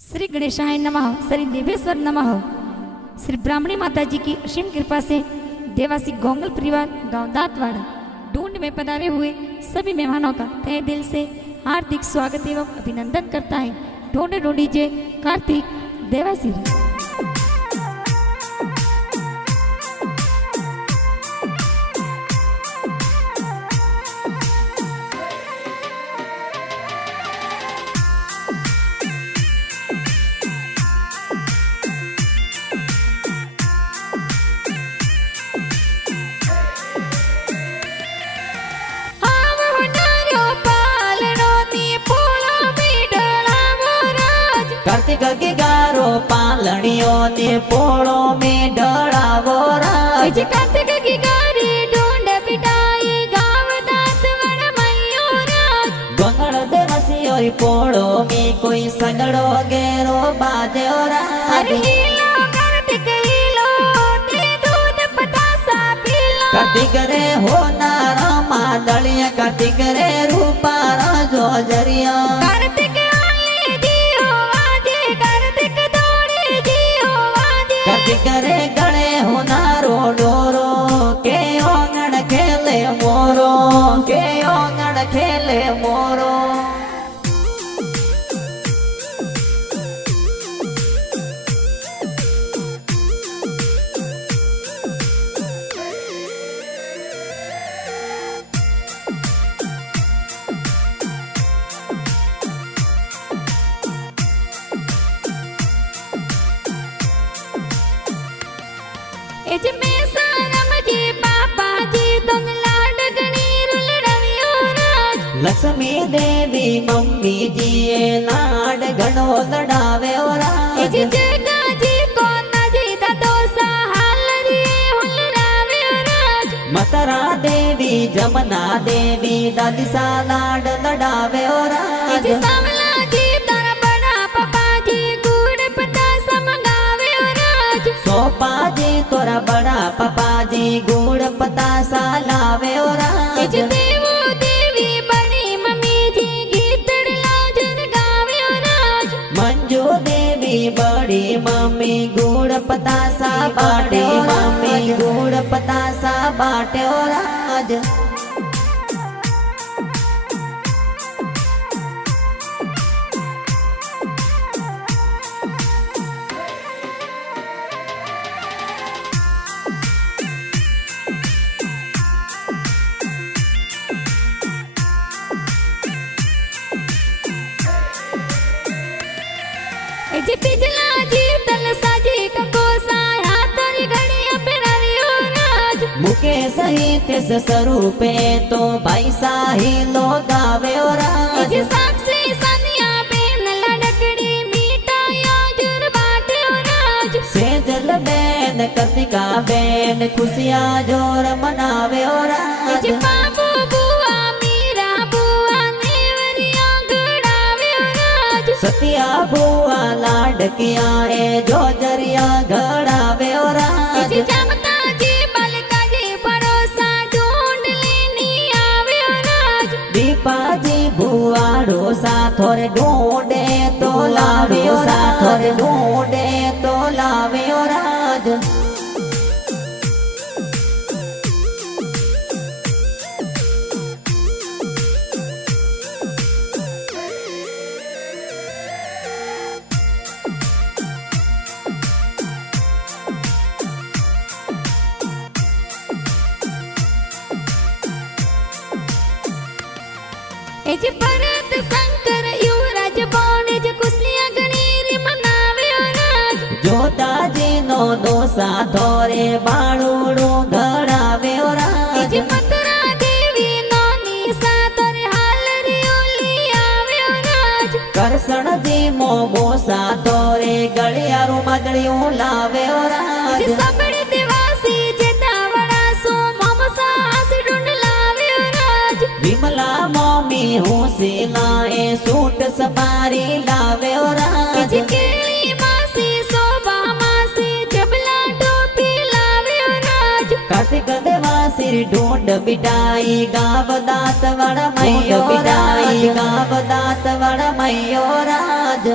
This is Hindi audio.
श्री गणेशाय नमः, श्री देवेश्वर नमः। श्री ब्राह्मणी माता जी की असीम कृपा से देवासी गोंगल परिवार गांव दांतवाड़ा ढूंढ में पधारे हुए सभी मेहमानों का तहे दिल से हार्दिक स्वागत एवं अभिनंदन करता है। ढूंढ ढूंढीजे कार्तिक देवासी। कार्तिक के गारो पालनियों ने पोड़ो में डरावो राज। कार्तिक की गारी ढूंढ बिटाई गाँव दांतवाड़ा मैयो राज। गोंगड़ देवसी और पोड़ो में कोई संगड़ो गेरो बाजे राज। हीलो कार्तिक हीलो ते दूध पतासा पीलो। कार्तिक रे हो नारा मादलिया कार्तिक रे रूपा जो जरिया। कार्तिक कार्तिक रे गणे होनारो डोरो के ओंगण खेले मोरो के ओंगण खेले मोरो। लक्ष्मी देवी मम्मी जी नाड घणो लड़ावे राज। मतरा देवी जमुना देवी दादी सा लाड लड़ावे राज। सोपा जी तोरा बड़ा पपा जी गुड़ पतासा लावे राज। मंजू देवी बड़ी मम्मी गुड़ पतासा बाटे मम्मी गुड़ पतासा बाटे राज। मुके सहित स्वरूपे तो भाई साही लो गावे राज। सेजल बेन कर्तिका बेन खुशियाँ जोर मनावे राज। सतिया बुआ लाडकिया जो जरिया घड़ावे राज। दीपाजी बुआड़ो साथोर ढूंढे तो लावे साथोर ढूंढे तो लावे राज। भरत शंकर युवराज बोने कुशलिया गणेरी मनावे राज। जोता जी नो दोसा थोरे बाणुड़ो घड़ावे राज। मतरा देवी नोनी सातोरे हालरियो लियावे राज। करसण जी मोमो सा थोरे गलियारू मदड़ियों लावे राज। सबड़ी दिवासी जेतावड़ा सो मोमो सा हासी ढूंढ लावे राज। विमला मोमी होसे लाए सूट सपारी लावे राज। कार्तिक देवासी ढूंढ बिटाई गाव दांतवाड़ा मैयो बिटाई गाव दांतवाड़ा मैयो राज।